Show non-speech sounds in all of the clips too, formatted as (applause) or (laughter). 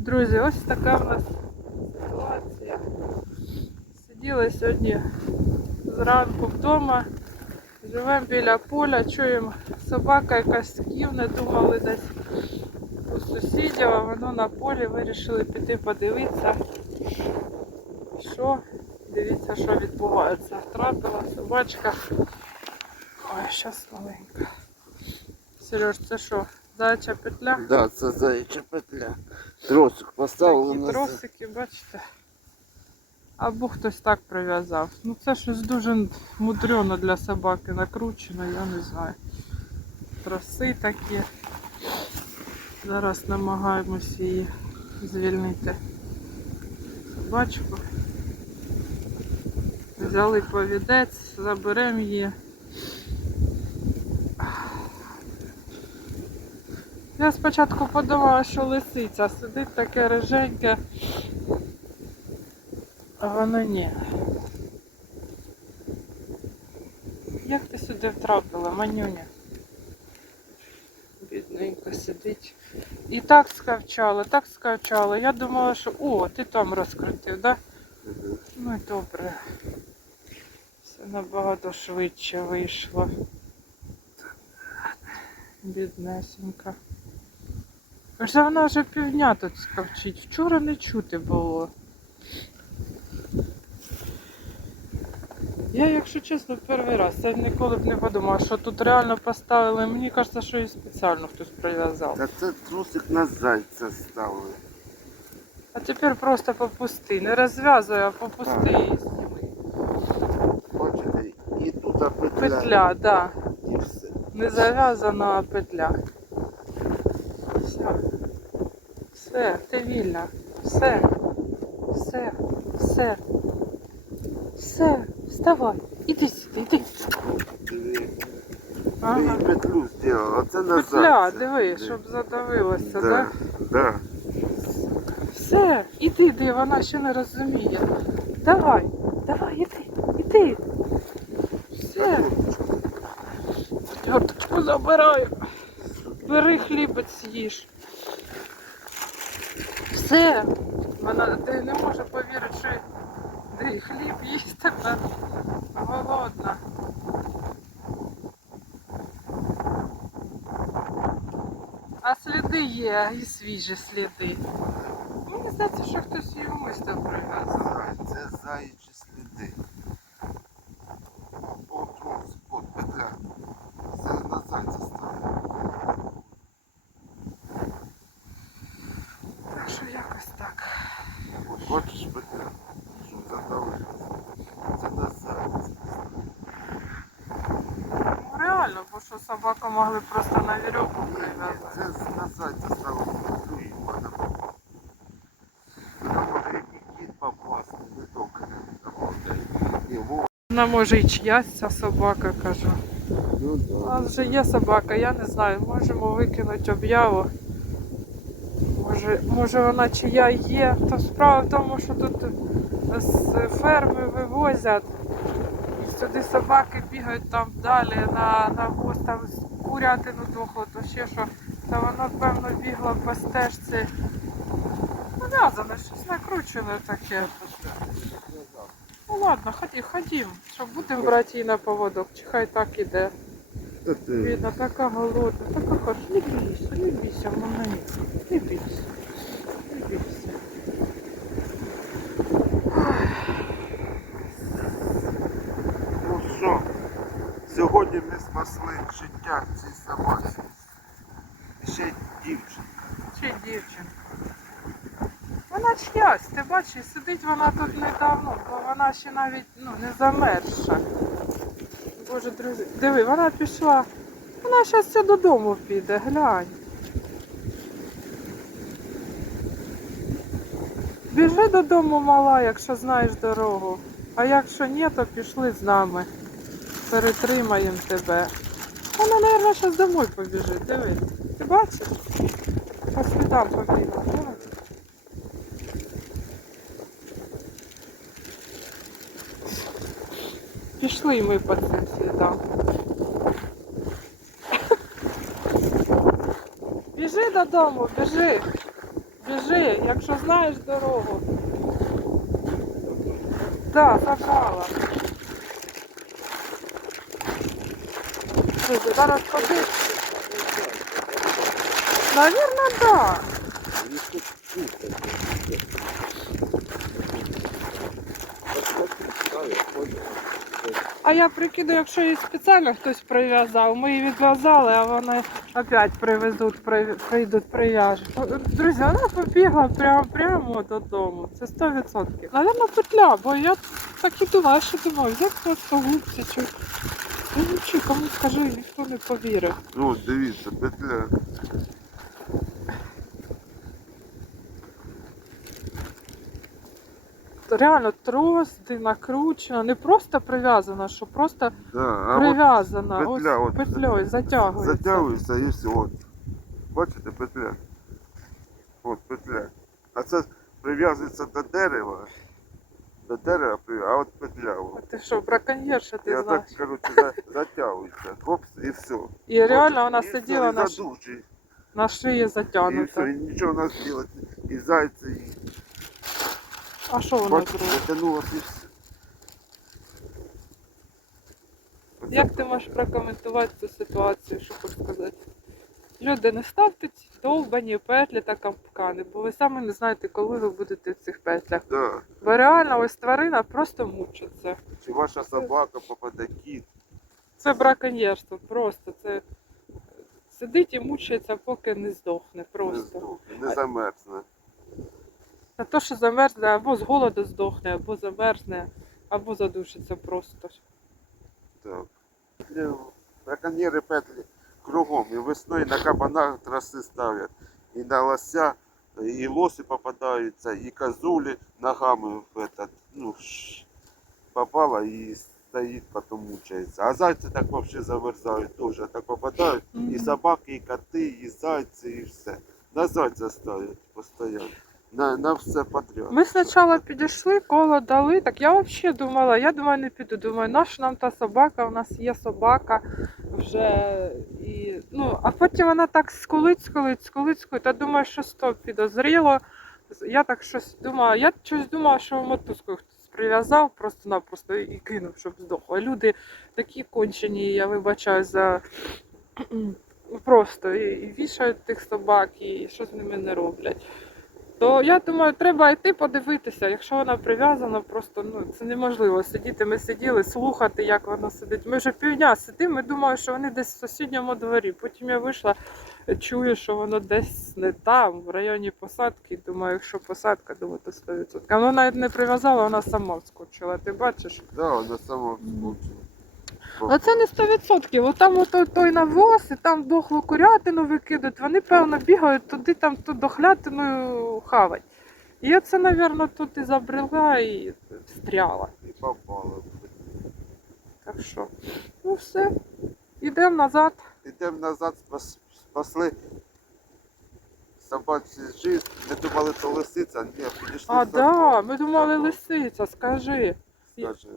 Друзі, ось така в нас ситуація. Сиділи сьогодні зранку вдома, живемо біля поля, чуємо собака якась ківне, думали десь у сусідів, а воно на полі вирішили піти подивитися, що, дивіться, що відбувається. Втратила собачка. Ой, щас маленька. Сереж, це що? Заяча петля? Да, це заяча петля. Тросик поставили Такі тросики, бачите. Або хтось так прив'язав. Ну це щось дуже мудрено для собаки накручено, я не знаю. Троси такі. Зараз намагаємось її звільнити. Собачку. Взяли повідець, заберемо її. Я спочатку подумала, що лисиця сидить таке риженьке, а воно ні. Як ти сюди втрапила, манюня? Бідненько сидить. І так скавчала, так скавчала. Я думала, що... О, ти там розкрутив, да? Ну і добре. Все набагато швидше вийшло. Біднесенька. Вже вона вже півдня тут скавчить. Вчора не чути було. Я, якщо чесно, перший раз. Це ніколи б не подумала, що тут реально поставили. Мені кажеться, що і спеціально хтось прив'язав. Та це трусик на зайця ставили. А тепер просто попусти. Не розв'язуй, а попусти зніми. Бачите, і тут петля. Петля, так. Да. Не зав'язана а петля. Все. Все, ти вільна. Все. Все. Все. Все. Вставай. Іди сюди, іди. Ага. І петлю зробила, а це на Петля, диви, щоб задавилося, да, да? да. Все, іди, іди, вона ще не розуміє. Давай, давай, іди, іди. Все. Торточку забираю. Бери хлібець їж. Все. Вона ти не може повірити, що де хліб їсть тепер. Голодна. А сліди є, і свіжі сліди. Мені здається, що хтось її умисно прив'язав. Це заячі сліди. О, тросик, от петля. Це на зайця ставили. Так що якось так. От бачиш петля, що задавилося. Це на зайця. Ну реально, бо що собаку могли просто на вірьовку прив'язати. це на зайця ставили петлю і в мене попав. Вона може і кіт попасти, не тільки. Вона може і чиясь ця собака, кажу. Ну, У нас вже є собака, я не знаю, можемо викинути об'яву. Може, може вона чия є. То справа в тому, що тут з ферми вивозять. Сюди собаки бігають там далі на, на воз, там курятину дохло, то ще що. Та воно, певно, бігло по стежці. Нав'язане, щось накручене таке. Ну ладно, ході, ходім. Що будемо брати її на поводок, чи хай так іде. Бідна, така голодна, така хороша. Не бійся, не бійся, маленька. Не бійся. Не бійся. Ну що, сьогодні ми спасли життя цій собаці. Ще дівчинка. Чи дівчинка? Вона чиясь, ти бачиш, сидить вона тут недавно, бо вона ще навіть ну, не замерзша. Боже, друзі, диви, вона пішла. Вона зараз додому піде, глянь. Біжи додому, мала, якщо знаєш дорогу. А якщо ні, то пішли з нами. Перетримаємо тебе. Вона, мабуть, зараз домой побіжить, диви. Ти бачиш? По слідам побігла. Пішли ми по цим слідам. Біжи додому, біжи. Біжи, якщо знаєш дорогу. Так, да, забрала. Друзі, зараз подивимося. Навірно, так. А я прикидаю, якщо її спеціально хтось прив'язав, ми її відв'язали, а вони опять привезуть, при- прийдуть, прив'яжуть. Друзі, вона побігла прямо, прямо додому. Це 100%. Навірно, петля, бо я так і думала, що думаю, як просто губці чи. Ну нічого, кому скажи, ніхто не повірив. Ну, дивіться, петля. Реально трости накручена, не просто прив'язана, що просто Да, прив'язана. петля, Ось от петлею затягується. затягується і все. От. Бачите, петля. От петля. А це прив'язується до дерева. До дерева, а от петля. А От. ти що, браконьєрша ти Я знаєш? так, коротше, за- затягується. Хопс і все. І реально вона сиділа на, ш- задушить. на шиї І все, затягнута. і нічого не зробити. І зайці, і А що вона зробила? затягнулося і все. Оце Як ти можеш прокоментувати цю ситуацію, що хочеш сказати? Люди, не ставте ці довбані петлі та капкани, бо ви самі не знаєте, коли ви будете в цих петлях. Да. Бо реально ось тварина просто мучиться. Чи ваша собака попаде кіт? Це браконьєрство, просто це сидить і мучається, поки не здохне. Не здохне, не замерзне. Та то, що замерзне, або з голоду здохне, або замерзне, або задушиться просто. Так. Браконьєри петлі весною на кабанах траси ставлять. І на лося, і лоси попадаються, і козулі ногами в этот, ну, попала і стоїть, потім мучається. А зайці так взагалі замерзають, теж так попадають. І собаки, і коти, і зайці, і все. На зайця ставлять постійно. На, на все подряд. Ми спочатку підійшли, коло дали. Так я взагалі думала, я думаю, не піду. Думаю, наша нам та собака, у нас є собака вже. І, ну, а потім вона так скулить, скулить, скулить, скулить. Та думаю, що стоп підозріло. Я так щось думала, я щось думала, що мотузку хтось прив'язав просто-напросто і кинув, щоб здохло. Люди такі кончені, я вибачаю за (clears throat) просто і, і вішають тих собак, і що з ними не роблять. То я думаю, треба йти подивитися. Якщо вона прив'язана, просто ну це неможливо сидіти. Ми сиділи, слухати, як вона сидить. Ми вже півдня сидимо. Ми думали, що вони десь в сусідньому дворі. Потім я вийшла, чую, що воно десь не там, в районі посадки. Думаю, якщо посадка, думаю, то 100%. А вона не прив'язала, вона сама вскочила. Ти бачиш? Да, вона сама вскочила. А це не 100%. От там ото той навоз, і там дохлу курятину викидуть. Вони, певно, бігають туди, там ту дохлятину хавать. І я це, мабуть, тут і забрела і встряла. І попала. Так що, ну все. Ідемо назад. Ідемо назад, спас, спасли собаці жив, не думали, то лисиця, ні, підійшли. А, собаки. да, ми думали лисиця, скажи.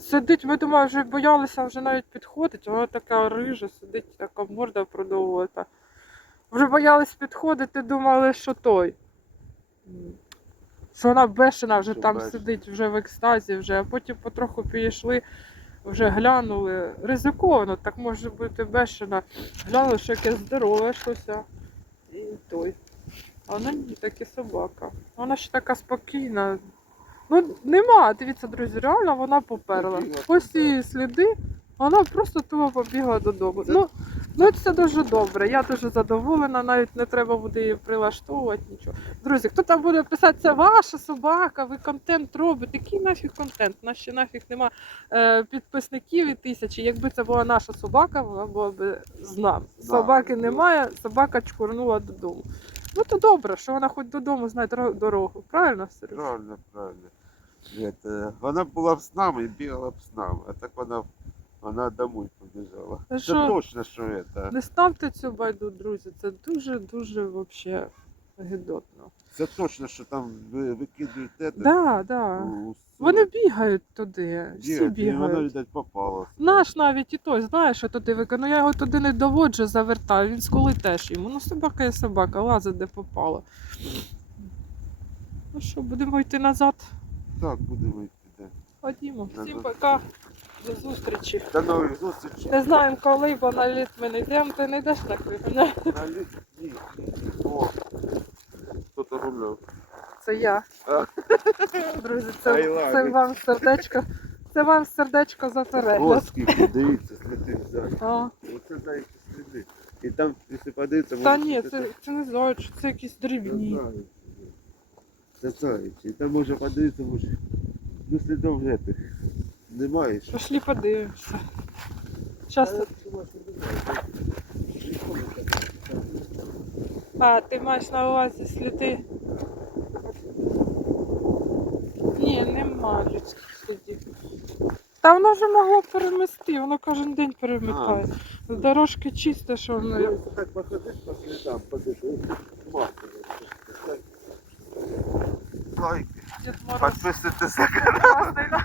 Сидить, ми думали, вже боялися вже навіть підходити, вона така рижа, сидить, така морда продовгувата. Вже боялись підходити, думали, що той. Що вона бешена вже Що там бешена. сидить, вже в екстазі, вже, а потім потроху підійшли, вже глянули. Ризиковано, так може бути бешена. Глянули, що якесь здорове щось. а, І той. А вона ні, так і собака. Вона ще така спокійна. Ну, нема, дивіться, друзі, реально вона поперла. Ось її сліди, вона просто тупо побігла додому. Ну, ну це дуже добре. Я дуже задоволена, навіть не треба буде її прилаштовувати нічого. Друзі, хто там буде писати, це ваша собака, ви контент робите. Який нафіг контент? У нас ще нафіг нема е, підписників і тисячі. Якби це була наша собака, вона була б з нами. Собаки немає, собака чкурнула додому. Ну то добре, що вона хоч додому знає дорогу. Правильно, Сергій? Правильно, правильно. Нет, вона була б з нами і бігала б з нами, а так вона, вона домой побіжала. Це що? точно, що це. Не ставте цю байду, друзі. Це дуже-дуже вообще гидотно. Це точно, що там ви- викидують те. Да, да. у- Вони бігають туди, всі Бігають, і воно, бігають. видать, попало. Наш навіть і той, знаєш, що туди викину. Ну я його туди не доводжу, завертаю. Він сколи теж йому. Ну собака є собака, лазить де попало. Ну що, будемо йти назад. Так, будемо йти. да. Ходімо. Всім Назад. пока. До зустрічі. До нових зустрічей. Не знаємо коли, бо на літ ми не йдемо, ти не йдеш на крив. На літ. Ні. О, хто-то рулив. Це я. А. Друзі, це, це вам сердечко. Це вам сердечко за перегляд. скільки, дивіться, сліди взяли. А. Оце зайці сліди. І там, якщо подивитися, Та може, ні, це- це, це не зайчик, це якісь дрібні. Це зайці. І там може подивитися, може, ну слідов вже тих. Немає ще. Пошли подивимося. Щас... А, ти маєш на увазі сліди? Ні, нема людських слідів. Та воно вже могло перемести, воно кожен день перемикає. Дорожки чисто, що воно. Ну, якщо так походить по слідам, подивись, маса. Лайки. Дід Мороз Підписуйтесь на класний, да?